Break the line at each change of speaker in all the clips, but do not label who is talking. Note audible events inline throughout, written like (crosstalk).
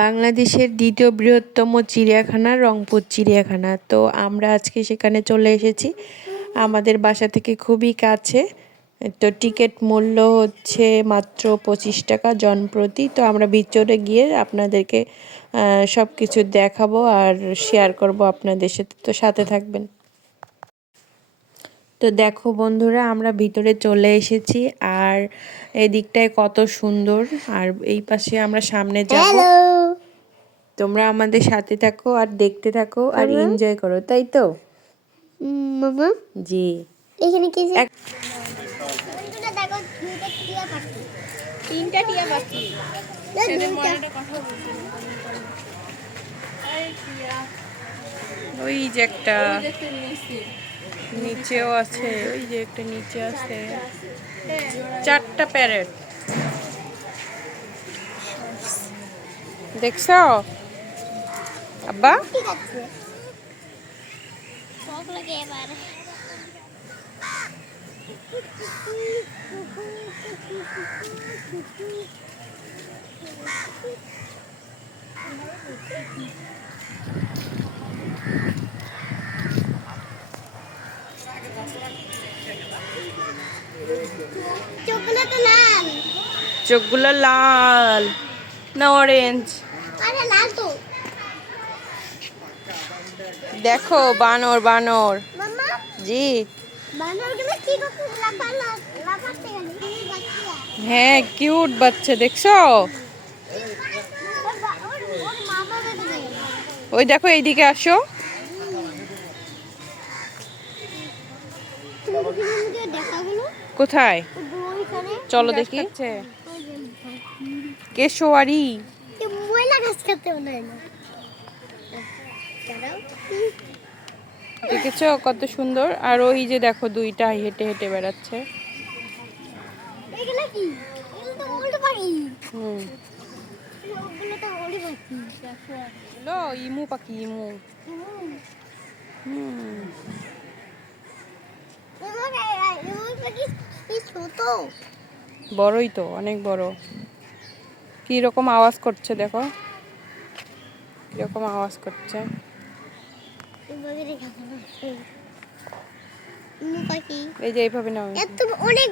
বাংলাদেশের দ্বিতীয় বৃহত্তম চিড়িয়াখানা রংপুর চিড়িয়াখানা। তো আমরা আজকে সেখানে চলে এসেছি। আমাদের বাসা থেকে খুবই কাছে। তো টিকিট মূল্য হচ্ছে মাত্র পঁচিশ টাকা জনপ্রতি তো আমরা ভিতরে গিয়ে আপনাদেরকে সব কিছু দেখাবো আর শেয়ার করব আপনাদের সাথে। তো সাথে থাকবেন। তো দেখো বন্ধুরা আমরা ভিতরে চলে এসেছি আর এদিকটায় কত সুন্দর। আর এই পাশে আমরা সামনে যাব। তোমরা আমাদের সাথে থাকো আর দেখতে থাকো আর এনজয় করো তাই তো?
মামা
জি।
এখানে কি যে
এক-
বন্ধুরা দেখো দুইটা টিয়া পাখি।
তিনটা টিয়া পাখি।
ওই যে একটা নিচেও আছে ওই যে একটা নিচে আছে। চারটা প্যারেট। দেখছ? আব্বা?
ঠিক আছে শখ লাগে এবার চোখগুলো তো লাল
চোখগুলো লাল না অরেঞ্জ দেখো বানর বানর। জি। হ্যাঁ কিউট বাচ্চা দেখছ? ওই দেখো এইদিকে আসো। কোথায়? চলো দেখি। কেশোয়ারি।
ময়লা গাছ খেতে না।
দেখেছ কত সুন্দর? আর ওই যে দেখো দুইটা হেঁটে হেঁটে বেড়াচ্ছে। ইমু পাখি ইমু। বড়ই তো অনেক বড়। রকম আওয়াজ করছে দেখো? কীরকম আওয়াজ করছে? এই যে এইভাবে নাও।
অনেক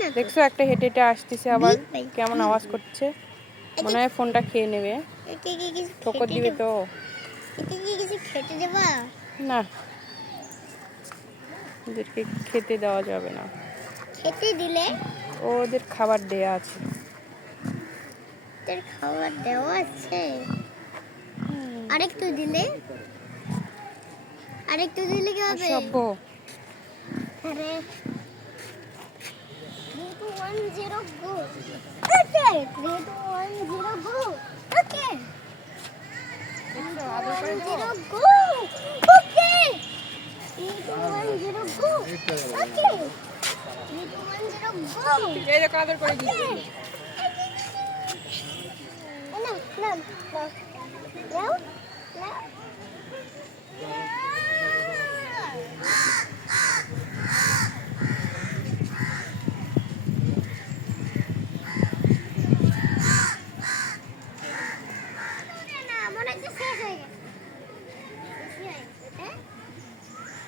না
দেখছ একটা হেঁটে হেঁটে আসতেছে আবার কেমন আওয়াজ করছে? মনে হয় ফোনটা খেয়ে নেবে। ঠোকর দিবে তো। না। ওদেরকে খেতে দেওয়া যাবে না।
খেতে দিলে?
ওদের খাবার দেয়া আছে।
তোর খাবার দেওয়া আছে আরেকটু দিলে আরেকটু দিলে কি হবে
সভ্য
আরে one, zero, go. Okay. Three, two, one, zero, go. Okay. One, zero, go. Okay. Three, two, one, zero, go. Okay. Three, two, one, zero, go. Okay. No, no, no. No, no. না, মনে হচ্ছে শেষ হয়ে গেছে। শেষ হয়ে গেছে, হ্যাঁ?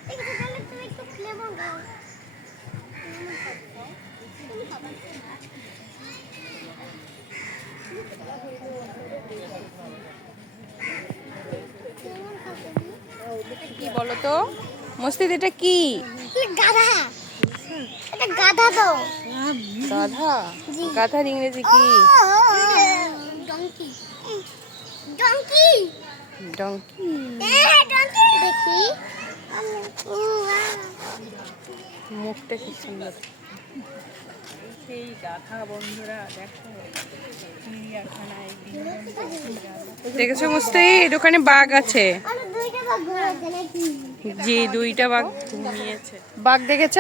ঠিক আছে, তাহলে তুমি একটু flavor দাও। তুমি খাবা। কেমন খাবে?
কি বলো তো মসজিদ এটা কি?
গাধা। এটা গাধা তো।
গাধা?
গাধা
গাধার ইংরেজি কি?
ডঙ্কি ডঙ্কি
ডঙ্কি
দেখি।
মুখটা কি সুন্দর। সেই গাধা বন্ধুরা দেখো চিড়িয়াখানায় দেখেছ মুস্তাহিদ ওখানে বাঘ আছে। জি দুইটা বাঘ ঘুমিয়েছে। বাঘ দেখেছ?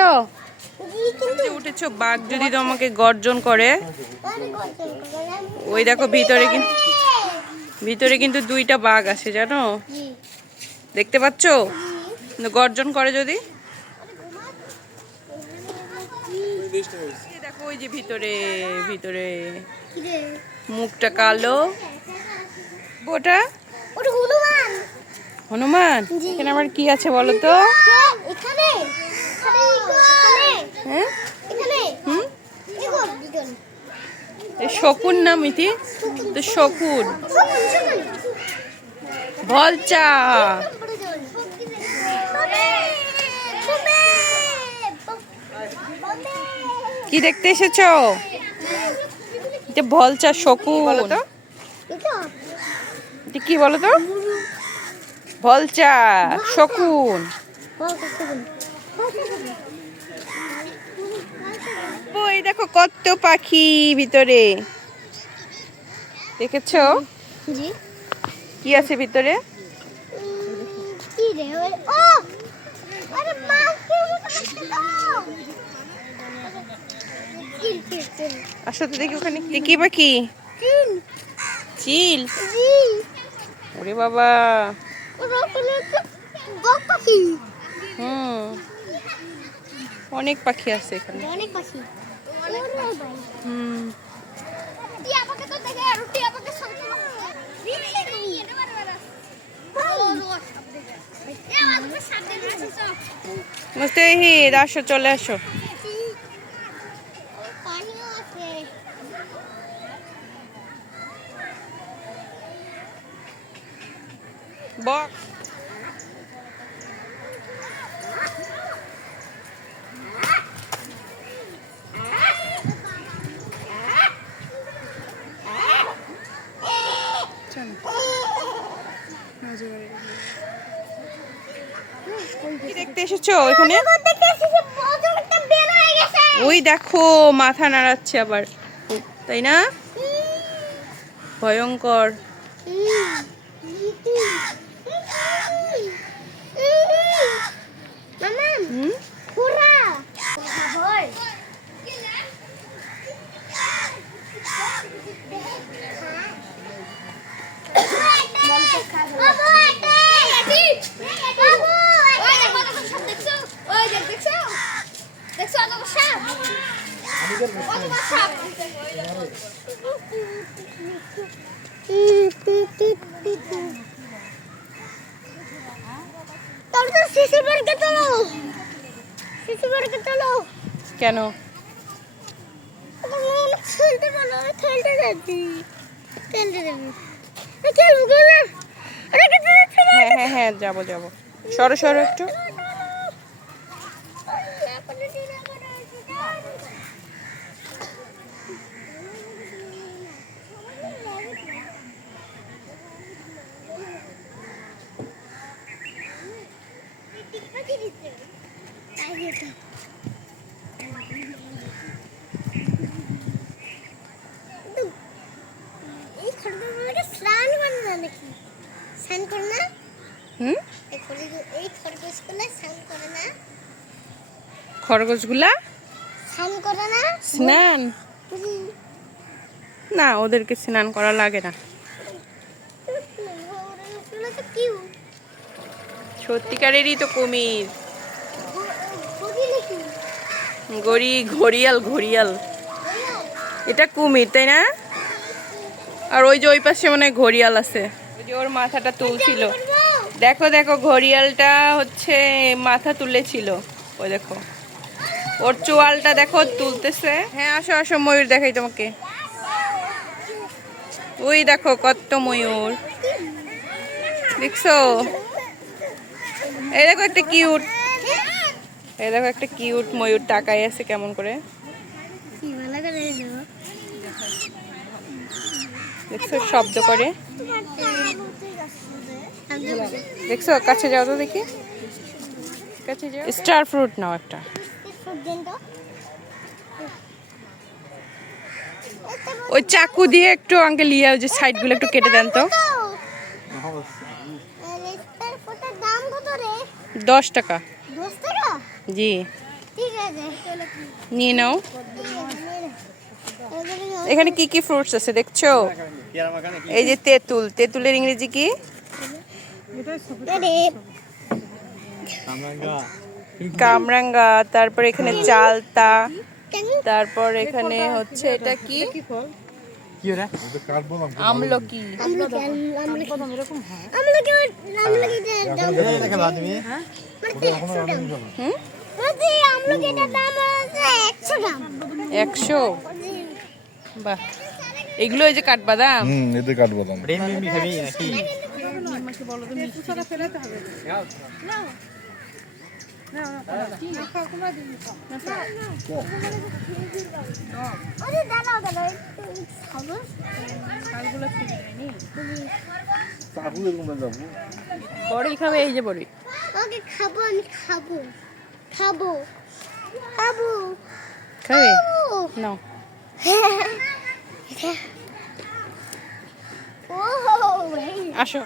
জি কিন্তু
যে উঠেছো বাঘ যদি তোমাকে গর্জন করে ওই দেখো ভিতরে কিন্তু ভিতরে কিন্তু দুইটা বাঘ আছে জানো?
জি
দেখতে পাচ্ছ? গর্জন করে যদি। ওই যে ভিতরে ভিতরে। মুখটা কালো। ওটা
হনুমান।
এখানে আবার কি আছে বলো তো?
হ্যাঁ, এখানে।
হ্যাঁ? শকুন না মিতি তো শকুন। ভলচা। কি দেখতে এসেছ? এটা ভলচা শকুন। বলো তো? এটা কি বলো তো? ভলচা শকুন। ওই দেখো কত পাখি ভিতরে। দেখেছ? কি আছে ভিতরে?
কি রে? ও! আরে মাছ
আসো তো দেখি ওখানে কি কি পাখি চিল? ওরে বাবা। হুম। অনেক পাখি আছে এখানে।
অনেক পাখি।
হুম।
টিয়া পাখি তো দেখে আর টিয়া পাখি সঙ্গে রিলি নি এটা বারে বারে ও রো সামনে এ আমাদের সামনে আছে
মুস্তাহিদ আসো চলে আসো
পানিও আছে
বক কি দেখতে এসেছ এখানে ওই দেখো মাথা নাড়াচ্ছে আবার। তাই না? ভয়ঙ্কর। হুম? কেন? হ্যাঁ হ্যাঁ হ্যাঁ যাব যাব। সরো সরো একটু
এই খরগোশগুলোকে স্নান করে না নাকি স্নান করে না
হুম
এই খরগোশ এই খরগোশগুলো স্নান করে না
খরগোশগুলা?
স্নান না?
ওদেরকে স্নান করা লাগে না। সত্যিকারেরই তো কুমির। গড়ি ঘড়িয়াল ঘড়িয়াল। এটা কুমির তাই না? আর ওই যে ওই পাশে মনে ঘড়িয়াল আছে। ওই যে ওর মাথাটা তুলছিল। দেখো দেখো ঘড়িয়ালটা হচ্ছে মাথা তুলেছিল। ওই দেখো। ওর চোয়ালটা দেখো তুলতেছে। হ্যাঁ আসো আসো, ময়ূর দেখাই তোমাকে। ওই দেখো কত ময়ূর। দেখছ? এই দেখো একটা কিউট। এই দেখো একটা কিউট ময়ূর টাকায় আছে কেমন করে। দেখছ, শব্দ করে। দেখছ, কাছে যাও তো দেখি। কাছে যাও। স্টার ফ্রুট নাও একটা। ওই চাকু দিয়ে একটু আঙ্কেল ইয়ে ওই যে সাইডগুলো একটু কেটে দেন তো।
দাম কত রে?
দশ টাকা। জি। নিয়ে নাও। এখানে কি কি ফ্রুটস আছে দেখছ? এই যে তেঁতুল। তেঁতুলের ইংরেজি কি? কামরাঙ্গা তারপর এখানে চালতা তারপর এখানে হচ্ছে এটা কি?
কি
আমলকি।
আমলকি আমলকি। আমলকি আমলকি
দেখে দাও তুমি
মানে আমলকিটার দাম হচ্ছে একশো
বাহ। এগুলো এই যে কাঠবাদাম?
হুম এতে কাঠবাদাম।
মিমি খাবি নাকি?
খাবে
এই যে
ওকে খাব আমি খাব। খাব। খাব।
খাবে?
ও (laughs)
আসো।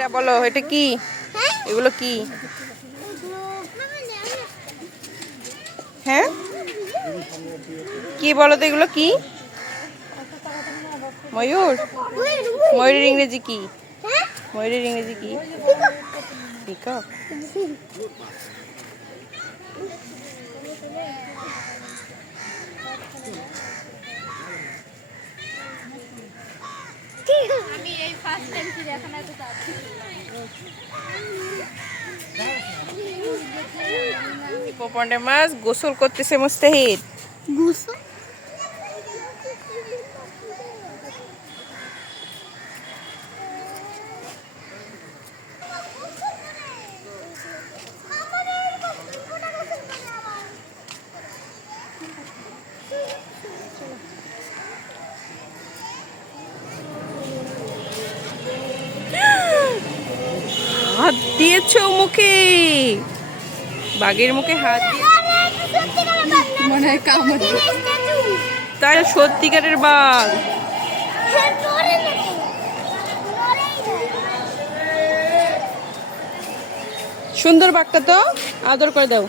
এটা বলো, এটা কি? এগুলো কি? হ্যাঁ? কি বলো তো এগুলো কি? ময়ূর? ময়ূরের ইংরেজি কি? ময়ূরের ইংরেজি কি? পিকক। পোপন্ডে মাছ গোসল করতেছে মুস্তাহিদ।
গুসো
হাত দিয়েছ মুখে। বাঘের মুখে হাত দিয়ে। মনে হয় কামড় তাই সত্যিকারের বাঘ। সুন্দর বাঘটা তো। আদর করে দাও।